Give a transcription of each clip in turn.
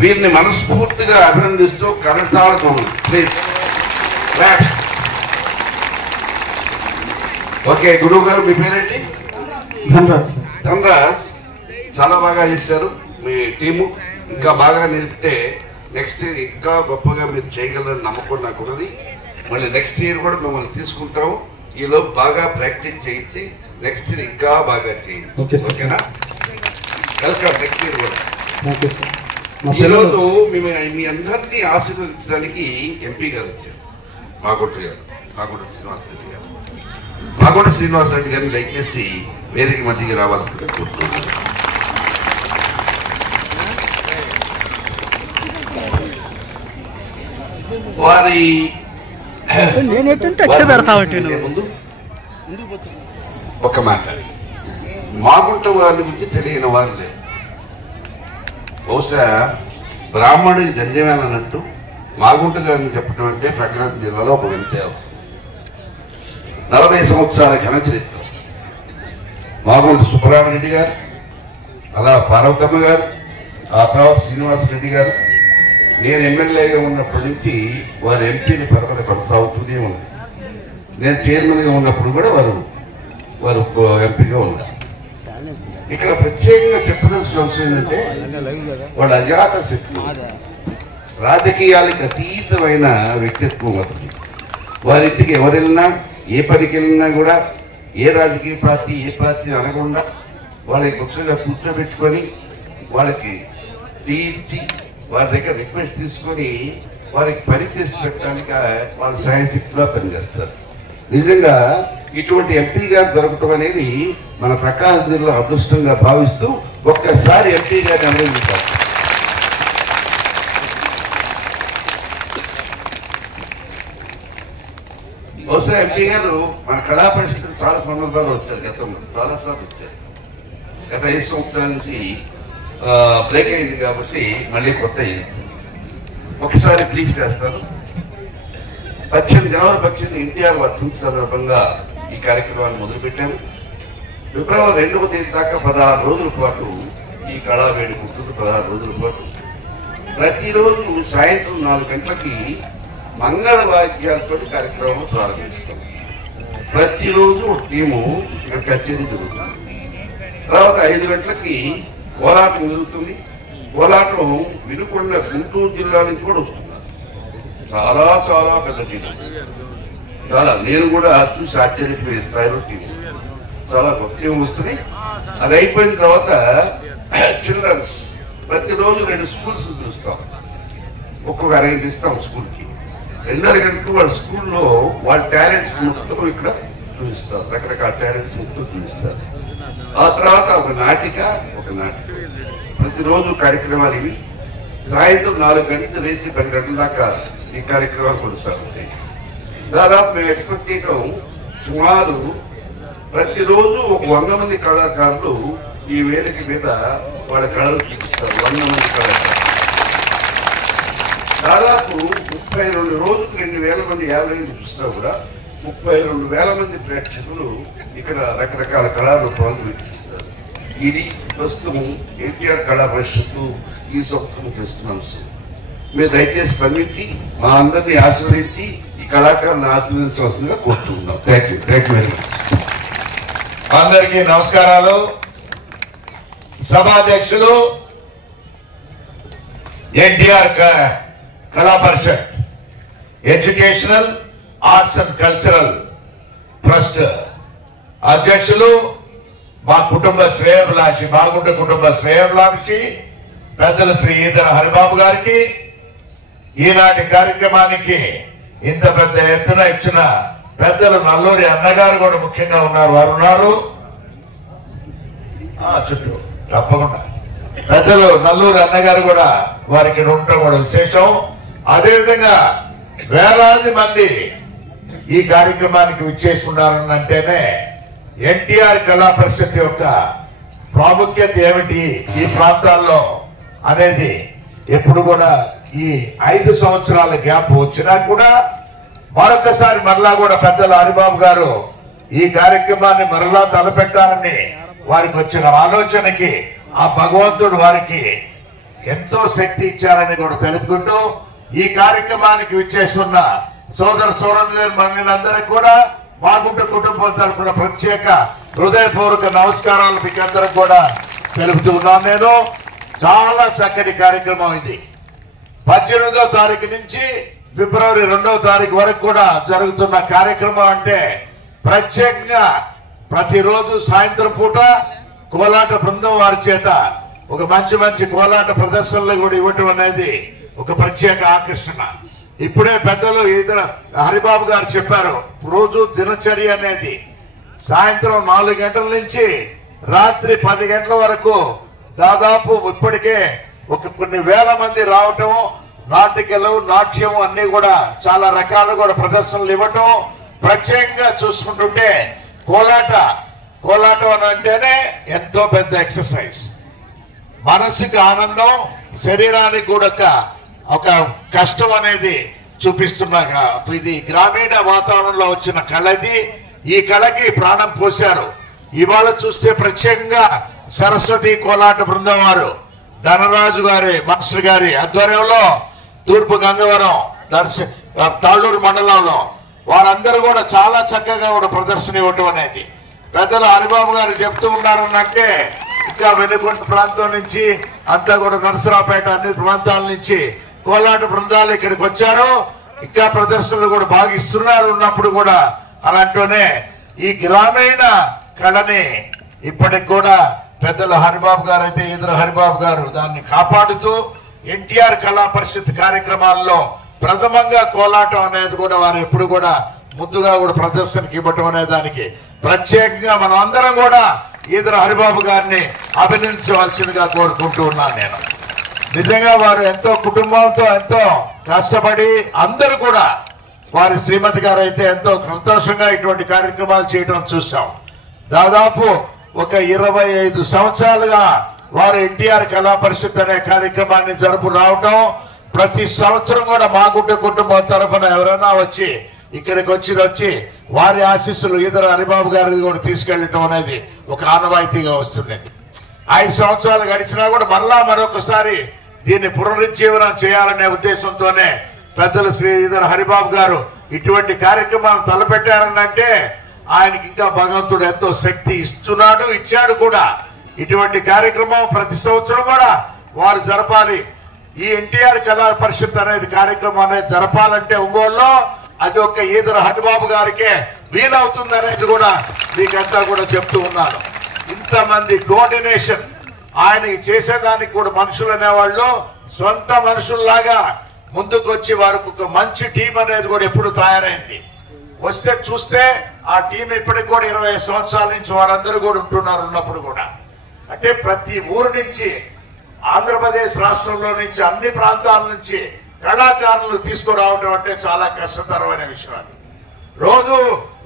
వీరిని మనస్ఫూర్తిగా అభినందిస్తూ కరతాళం ప్లీజ్. ఓకే, గురువు గారు మీ పేరేంటి? ధనరాజ్. చాలా బాగా చేశారు మీ టీము. ఇంకా బాగా నిలిపితే నెక్స్ట్ ఇయర్ ఇంకా గొప్పగా మీరు చేయగలరని నమ్మకం నాకు ఉన్నది. మళ్ళీ నెక్స్ట్ ఇయర్ కూడా మిమ్మల్ని తీసుకుంటాము. ఈలోపు బాగా ప్రాక్టీస్ చేయించి నెక్స్ట్ ఇయర్ ఇంకా బాగా చేయండి. ఓకేనా? వెల్కమ్ నెక్స్ట్ ఇయర్ కూడా. ఈరోజు మీ అందరినీ ఆశీర్వదించడానికి ఎంపీ గారు వచ్చారు, మాగుంట శ్రీనివాసరెడ్డి గారు. మాగుంట శ్రీనివాసరెడ్డి గారిని దయచేసి వేదిక మధ్యకి రావాల్సిందిగా కోరుతున్నాను. వారి ముందు ఒక మాట, మాగుంట వారి గురించి తెలియని వారు లేరు. బహుశా బ్రాహ్మణుడికి జంజమేనన్నట్టు మాగుంట గారిని చెప్పడం అంటే ప్రకాశం జిల్లాలో ఒక వింత. 40 సంవత్సరాల ఘన చరిత్ర. మాగుంట సుబ్బరామరెడ్డి గారు, అలా పార్వతమ్మ గారు, ఆ తర్వాత శ్రీనివాసరెడ్డి గారు. నేను ఎమ్మెల్యేగా ఉన్నప్పటి నుంచి వారి ఎంపీని పరపర కొనసాగుతూనే ఉంది. నేను చైర్మన్గా ఉన్నప్పుడు కూడా వారు ఎంపీగా ఉన్నారు. ఇక్కడ ప్రత్యేకంగా చెప్పదలసిన అంశం ఏంటంటే వాళ్ళ అజాత శక్తి, రాజకీయాలకు అతీతమైన వ్యక్తిత్వం అవుతుంది. వారింటికి ఎవరెళ్ళినా, ఏ పనికి వెళ్ళినా కూడా ఏ రాజకీయ పార్టీ ఏ పార్టీ అనకుండా వాళ్ళకి ముఖ్యంగా కూర్చోబెట్టుకొని వాళ్ళకి టీ ఇచ్చి వారి దగ్గర రిక్వెస్ట్ తీసుకొని వారికి పని చేసి పెట్టడానికి వాళ్ళ సాయశక్తిగా పనిచేస్తారు. నిజంగా ఇటువంటి ఎంపీ గారు దొరకటం అనేది మన ప్రకాశం జిల్లా అదృష్టంగా భావిస్తూ ఒక్కసారి ఎంపీ గారిని అభినందించారు. బహుశా ఎంపీ గారు మన కళా పరిషత్తులు చాలా సందర్భాల్లో వచ్చారు. గతంలో చాలాసార్లు వచ్చారు. గత 5 సంవత్సరాల నుంచి బ్రేక్ అయింది కాబట్టి మళ్ళీ కొత్త అయింది. ఒకసారి బ్రీఫ్ చేస్తాను. 18 జనవరి 18 ఎన్టీఆర్ వర్ధంతి సందర్భంగా ఈ కార్యక్రమాన్ని మొదలుపెట్టాము. ఫిబ్రవరి 2వ తేదీ దాకా 16 రోజుల పాటు ఈ కళా వేడుక ఉంటుంది. 16 రోజుల పాటు ప్రతిరోజు సాయంత్రం 4 గంటలకి మంగళ వాయిద్యాలతో కార్యక్రమం ప్రారంభిస్తాం. ప్రతిరోజు ఒక టీము ఇక్కడ కచేరీ జరుగుతుంది. తర్వాత 5 గంటలకి కోలాటం జరుగుతుంది. కోలాటం వినుకొండ గుంటూరు జిల్లా నుంచి కూడా వస్తున్నారు. చాలా చాలా పెద్ద టీం, చాలా నేను కూడా చూసి ఆశ్చర్యపోయే స్థాయిలో టీం, చాలా గొప్ప టీం వస్తుంది. అది అయిపోయిన తర్వాత చిల్డ్రన్స్ ప్రతిరోజు 2 స్కూల్స్ పిలుస్తాం. ఒక్కొక్క అరగంట ఇస్తాం స్కూల్కి. 2:30 గంటలకు వాళ్ళ స్కూల్లో వాళ్ళ టాలెంట్స్ మొత్తం ఇక్కడ చూపిస్తారు. రకరకాల టాలెంట్స్ మొత్తం చూపిస్తారు. ఆ తర్వాత ఒక నాటిక ప్రతిరోజు కార్యక్రమాలు ఇవి. సాయంత్రం 4 గంటల నుంచి 10 గంటల దాకా ఈ కార్యక్రమాలు కొనసాగుతాయి. దాదాపు మేము ఎక్స్పెక్ట్ చేయడం సుమారు ప్రతిరోజు ఒక 100 మంది కళాకారులు ఈ వేదిక మీద వాళ్ళ కళలు చూపిస్తారు. 100 మంది కళాకారులు. దాదాపు 32 రోజులకు 2,000 మంది 50 చూపిస్తా కూడా 32,000 మంది ప్రేక్షకులు ఇక్కడ రకరకాల కళారూపాలను వీక్షిస్తారు. ఇది ప్రస్తుతం ఎన్టీఆర్ కళా పరిషత్తు ఈ సంవత్సరం చేస్తున్న అంశం. మీరు దయచేసి స్పందించి మా అందరినీ ఆశీర్వదించి ఈ కళాకారులను ఆశీర్వదించవలసిందిగా కోరుతున్నాం. Thank you very much. అందరికీ నమస్కారాలు. సభాధ్యక్షులు NTR Kala Parishat educational arts and cultural trust అధ్యక్షులు మా కుటుంబ శ్రేయోభిలాషి, మాగుంట కుటుంబ శ్రేయోభిలాషి పెద్దలు శ్రీ ఈదర హరిబాబు గారికి, ఈనాటి కార్యక్రమానికి ఇంత పెద్ద ఎత్తున ఇచ్చిన పెద్దలు నల్లూరి అన్నగారు కూడా ముఖ్యంగా ఉన్నారు. వారు ఉన్నారు చుట్టూ తప్పకుండా. పెద్దలు నల్లూరి అన్నగారు కూడా వారికి ఉండటం కూడా విశేషం. అదేవిధంగా వేలాది మంది ఈ కార్యక్రమానికి విచ్చేసుకున్నారంటేనే ఎన్టీఆర్ కళా పరిషత్ యొక్క ప్రాముఖ్యత ఏమిటి ఈ ప్రాంతాల్లో అనేది ఎప్పుడు కూడా ఈ 5 సంవత్సరాల గ్యాప్ వచ్చినా కూడా మరొకసారి మరలా కూడా పెద్దలు హరిబాబు గారు ఈ కార్యక్రమాన్ని మరలా తలపెట్టాలని వారికి వచ్చిన ఆలోచనకి ఆ భగవంతుడు వారికి ఎంతో శక్తి ఇచ్చారని కూడా తెలుపుకుంటూ ఈ కార్యక్రమానికి విచ్చేస్తున్న సోదర సోదరులందరికీ కూడా మాగుంట కుటుంబం తరఫున ప్రత్యేక హృదయపూర్వక నమస్కారాలు మీకు అందరికి కూడా తెలుపుతూ ఉన్నాను. నేను చాలా చక్కటి కార్యక్రమం ఇది. 18వ తారీఖు నుంచి ఫిబ్రవరి 2వ తారీఖు వరకు కూడా జరుగుతున్న కార్యక్రమం అంటే ప్రత్యేకంగా ప్రతిరోజు సాయంత్రం పూట కోలాట బృందం వారి చేత ఒక మంచి కోలాట ప్రదర్శనలు కూడా ఇవ్వటం అనేది ఒక ప్రత్యేక ఆకర్షణ. ఇప్పుడే పెద్దలు ఇద్దరు హరిబాబు గారు చెప్పారు, రోజు దినచర్య అనేది సాయంత్రం 4 గంటల నుంచి రాత్రి 10 గంటల వరకు దాదాపు ఇప్పటికే కొన్ని వేల మంది రావటం, నాటికలు నాట్యం అన్ని కూడా చాలా రకాలు కూడా ప్రదర్శనలు ఇవ్వటం. ప్రత్యేకంగా చూసుకుంటుంటే కోలాటం అని అంటేనే ఎంతో పెద్ద ఎక్సర్సైజ్. మనసుకి ఆనందం, శరీరానికి కూడా ఒక కష్టం అనేది చూపిస్తున్నాక ఇది గ్రామీణ వాతావరణంలో వచ్చిన కళ. ఈ కళకి ప్రాణం పోశారు. ఇవాళ చూస్తే ప్రత్యేకంగా సరస్వతి కోలాట బృందం వారు ధనరాజు గారి మాస్టర్ గారి ఆధ్వర్యంలో తూర్పు గంగవరం తాళ్ళూరు మండలంలో వారందరూ కూడా చాలా చక్కగా కూడా ప్రదర్శన ఇవ్వటం అనేది పెద్దలు హరిబాబు గారు చెప్తూ ఉన్నారనంటే ఇంకా వెనుకొండ ప్రాంతం నుంచి అంతా కూడా నరసరావుపేట అన్ని ప్రాంతాల నుంచి కోలాట బృందాలు ఇక్కడికి వచ్చారు. ఇంకా ప్రదర్శనలు కూడా బాగా ఇస్తున్నారు. ఉన్నప్పుడు కూడా అని అంటూనే ఈ గ్రామీణ కళని ఇప్పటికి కూడా పెద్దలు హరిబాబు గారు అయితే ఇద్దరు హరిబాబు గారు దాన్ని కాపాడుతూ ఎన్టీఆర్ కళా పరిషత్ కార్యక్రమాల్లో ప్రథమంగా కోలాటం అనేది కూడా వారు ఎప్పుడు కూడా ముందుగా కూడా ప్రదర్శనకి ఇవ్వటం అనే దానికి ప్రత్యేకంగా మనం అందరం కూడా ఇద్దరు హరిబాబు గారిని అభినందించవలసిందిగా కోరుకుంటూ ఉన్నాను. నేను నిజంగా వారు ఎంతో కుటుంబంతో ఎంతో కష్టపడి అందరూ కూడా వారి శ్రీమతి గారు అయితే ఎంతో సంతోషంగా ఇటువంటి కార్యక్రమాలు చేయడం చూసాం. దాదాపు ఒక 25 సంవత్సరాలుగా వారు ఎన్టీఆర్ కళా పరిషత్ అనే కార్యక్రమాన్ని జరుపు రావటం, ప్రతి సంవత్సరం కూడా మాగుంట కుటుంబం తరఫున ఎవరైనా వచ్చి ఇక్కడికి వచ్చి వారి ఆశీస్సులు ఇద్దరు హరిబాబు గారిని కూడా తీసుకెళ్లటం అనేది ఒక ఆనవాయితీగా వస్తుంది. 5 సంవత్సరాలు గడిచినా కూడా మరొకసారి దీన్ని పునరుజ్జీవనం చేయాలనే ఉద్దేశంతోనే పెద్దలు శ్రీ ఇద్దరు హరిబాబు గారు ఇటువంటి కార్యక్రమాలను తలపెట్టారనంటే ఆయనకి ఇంకా భగవంతుడు ఎంతో శక్తి ఇచ్చాడు కూడా. ఇటువంటి కార్యక్రమం ప్రతి సంవత్సరం కూడా వారు జరపాలి. ఈ ఎన్టీఆర్ కళా పరిషత్ అనేది కార్యక్రమం అనేది జరపాలంటే ఒంగోలులో అది ఒక ఈదర హరిబాబు గారికే వీలవుతుంది అనేది కూడా మీకంతా కూడా చెప్తూ ఉన్నాను. ఇంతమంది కోఆర్డినేషన్ ఆయన చేసేదానికి కూడా మనుషులు అనేవాళ్ళు సొంత మనుషుల్లాగా ముందుకు వచ్చి వారికి ఒక మంచి టీం అనేది కూడా ఎప్పుడు తయారైంది. వస్తే చూస్తే ఆ టీం ఇప్పటికి కూడా 20 సంవత్సరాల నుంచి వారందరూ కూడా ఉంటున్నారు. ఉన్నప్పుడు కూడా అంటే ప్రతి ఊరు నుంచి ఆంధ్రప్రదేశ్ రాష్ట్రంలో నుంచి అన్ని ప్రాంతాల నుంచి కళాకారులు తీసుకురావడం అంటే చాలా కష్టతరమైన విషయం. రోజు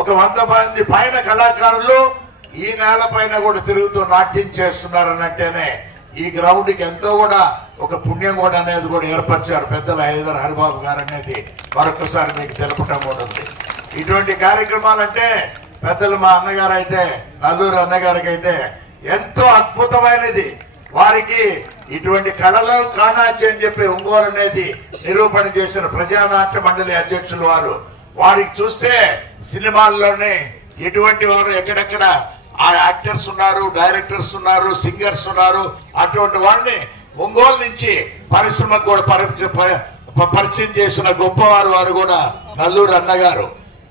ఒక 100 మంది పైన కళాకారులు ఈ నేల పైన కూడా తిరుగుతూ నాట్యం చేస్తున్నారని అంటేనే ఈ గ్రౌండ్ కి ఎంతో కూడా ఒక పుణ్యం కూడా అనేది కూడా ఏర్పరిచారు పెద్దల ఇద్దరు హరిబాబు గారు అనేది మరొకసారి మీకు తెలపటం కూడా ఉంది. ఇటువంటి కార్యక్రమాలంటే పెద్దలు మా అన్నగారు అయితే నల్లూరు అన్నగారికి అయితే ఎంతో అద్భుతమైనది. వారికి ఇటువంటి కళలు కానాచి అని చెప్పి ఒంగోలు అనేది నిరూపణ చేసిన ప్రజానాట్య మండలి అధ్యక్షులు వారికి చూస్తే సినిమాల్లోనే ఎటువంటి వారు ఎక్కడెక్కడ ఆ యాక్టర్స్ ఉన్నారు, డైరెక్టర్స్ ఉన్నారు, సింగర్స్ ఉన్నారు. అటువంటి వాళ్ళని ఒంగోలు నుంచి పరిశ్రమకు కూడా పరిచయం చేసిన గొప్పవారు వారు కూడా నల్లూరు అన్నగారు.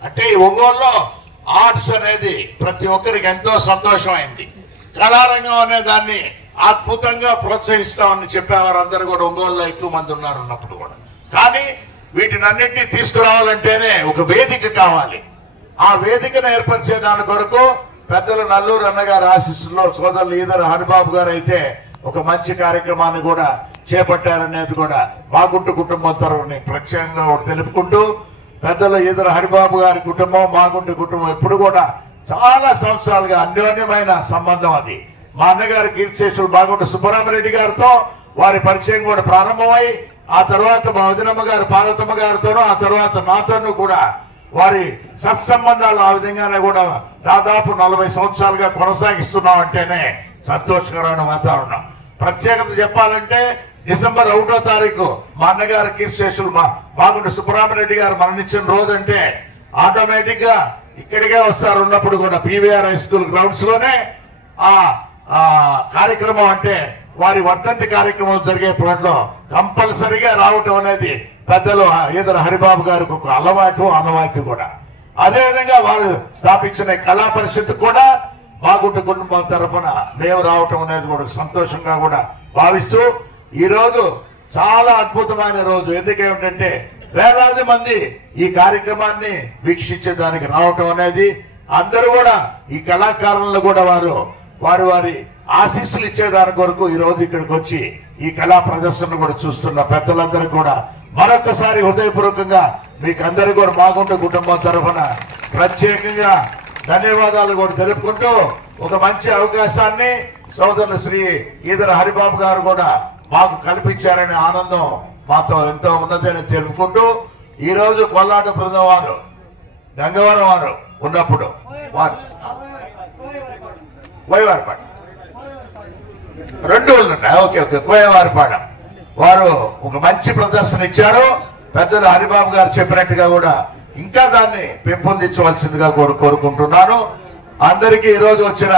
అంటే ఈ ఒంగోలులో ఆర్ట్స్ అనేది ప్రతి ఒక్కరికి ఎంతో సంతోషమైంది. కళారంగం అనే దాన్ని అద్భుతంగా ప్రోత్సహిస్తామని చెప్పేవారు అందరూ కూడా ఒంగోలులో ఎక్కువ మంది ఉన్నారు ఉన్నప్పుడు కూడా. కానీ వీటినన్నింటినీ తీసుకురావాలంటేనే ఒక వేదిక కావాలి. ఆ వేదికను ఏర్పరిచే దాని కొరకు పెద్దలు నల్లూరు అన్నగారి ఆశీస్సులో సోదరులు ఈదరు హరిబాబు గారు అయితే ఒక మంచి కార్యక్రమాన్ని కూడా చేపట్టారనేది కూడా మాగుంట కుటుంబం తరఫున ప్రత్యేకంగా తెలుపుకుంటూ పెద్దలు ఈదరు హరిబాబు గారి కుటుంబం మాగుంట కుటుంబం ఎప్పుడు కూడా చాలా సంవత్సరాలుగా అన్యోన్యమైన సంబంధం. అది మా అన్నగారి కీర్తిశేషులు మాగుంట సుబ్బరామరెడ్డి గారితో వారి పరిచయం కూడా ప్రారంభమై ఆ తర్వాత మా వదినమ్మ గారు పార్వతమ్మ గారితోనూ ఆ తర్వాత నాతోనూ కూడా వారి సత్సంబంధాలు ఆ విధంగానే కూడా దాదాపు 40 సంవత్సరాలుగా కొనసాగిస్తున్నామంటేనే సంతోషకరమైన వాతావరణం. ప్రత్యేకత చెప్పాలంటే డిసెంబర్ 1వ తారీఖు మా అన్నగారు కీర్తిశేషులు మాగుంట సుబ్రహ్మణ్యరెడ్డి గారు మరణించిన రోజు అంటే ఆటోమేటిక్ గా ఇక్కడికే వస్తారు. ఉన్నప్పుడు కూడా పీవీఆర్ హై స్కూల్ గ్రౌండ్స్ లోనే ఆ కార్యక్రమం అంటే వారి వర్ధంతి కార్యక్రమం జరిగే ప్రోట్లో కంపల్సరిగా రావటం అనేది పెద్దలు ఈదర హరిబాబు గారికి ఒక అలవాటు కూడా. అదేవిధంగా వారు స్థాపించిన కళా పరిషత్ కూడా మాగుంట కుటుంబం తరఫున మేము రావటం అనేది కూడా సంతోషంగా కూడా భావిస్తూ ఈ రోజు చాలా అద్భుతమైన రోజు. ఎందుకేమిటంటే వేలాది మంది ఈ కార్యక్రమాన్ని వీక్షించేదానికి రావటం అనేది, అందరూ కూడా ఈ కళాకారులను కూడా వారి ఆశీస్సులు ఇచ్చేదాని కొరకు ఈ రోజు ఇక్కడికి వచ్చి ఈ కళా ప్రదర్శన కూడా చూస్తున్న పెద్దలందరూ కూడా మరొకసారి హృదయపూర్వకంగా మీకు అందరూ కూడా మాగుంట కుటుంబం తరఫున ప్రత్యేకంగా ధన్యవాదాలు కూడా తెలుపుకుంటూ ఒక మంచి అవకాశాన్ని సోదరులు శ్రీ ఈదర హరిబాబు గారు కూడా మాకు కల్పించారనే ఆనందం మాతో ఎంతో ఉన్నదని తెలుపుకుంటూ ఈ రోజు కోలాట బృందం వారు గంగవరం వారు ఉన్నప్పుడు కోయవారిపాడ 2 ఊళ్ళు ఉన్నాయి. ఓకే కోయవారిపాడ వారు ఒక మంచి ప్రదర్శన ఇచ్చారు. పెద్దలు హరిబాబు గారు చెప్పినట్టుగా కూడా ఇంకా దాన్ని పెంపొందించవలసిందిగా కోరుకుంటున్నాను. అందరికీ ఈ రోజు వచ్చిన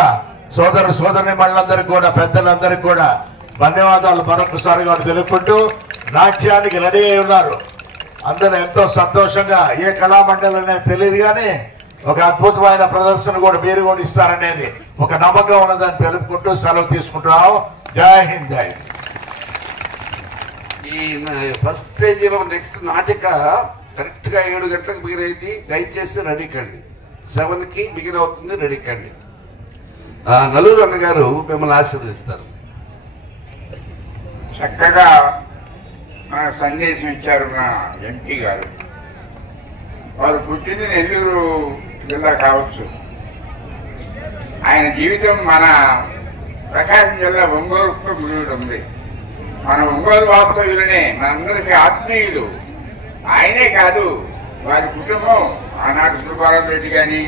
సోదరుని మళ్ళందరికీ కూడా పెద్దలందరికీ కూడా ధన్యవాదాలు మరొకసారిగా తెలుపుకుంటూ నాట్యానికి రెడీ అయి ఉన్నారు. అందరూ ఎంతో సంతోషంగా ఏ కళామండలి అనేది తెలియదు కానీ ఒక అద్భుతమైన ప్రదర్శన కూడా మీరు కూడా ఇస్తారనేది ఒక నమ్మకం ఉన్నదని తెలుపుకుంటూ సెలవు తీసుకుంటున్నాము. జై హింద్. జై ఈ ఫస్ట్ స్టేజీలో నెక్స్ట్ నాటిక కరెక్ట్ గా 7 గంటలకు బిగిన్ అయింది. దయచేసి రెడీ కండి. 7కి బిగిన్ అవుతుంది. రెడీ కండి. నల్లూరు అన్నగారు మిమ్మల్ని ఆశీర్వదిస్తారు. చక్కగా మన సందేశం ఇచ్చారు మా ఎంపీ గారు. వారు పుట్టింది నెల్లూరు జిల్లా కావచ్చు, ఆయన జీవితం మన ప్రకాశం జిల్లా ఒంగోలుతో ముడిపడి ఉంది. మన ఒంగోలు వాస్తవ్యులనే మనందరికీ ఆత్మీయులు. ఆయనే కాదు వారి కుటుంబం ఆనాడు సుబ్బారావు రెడ్డి కానీ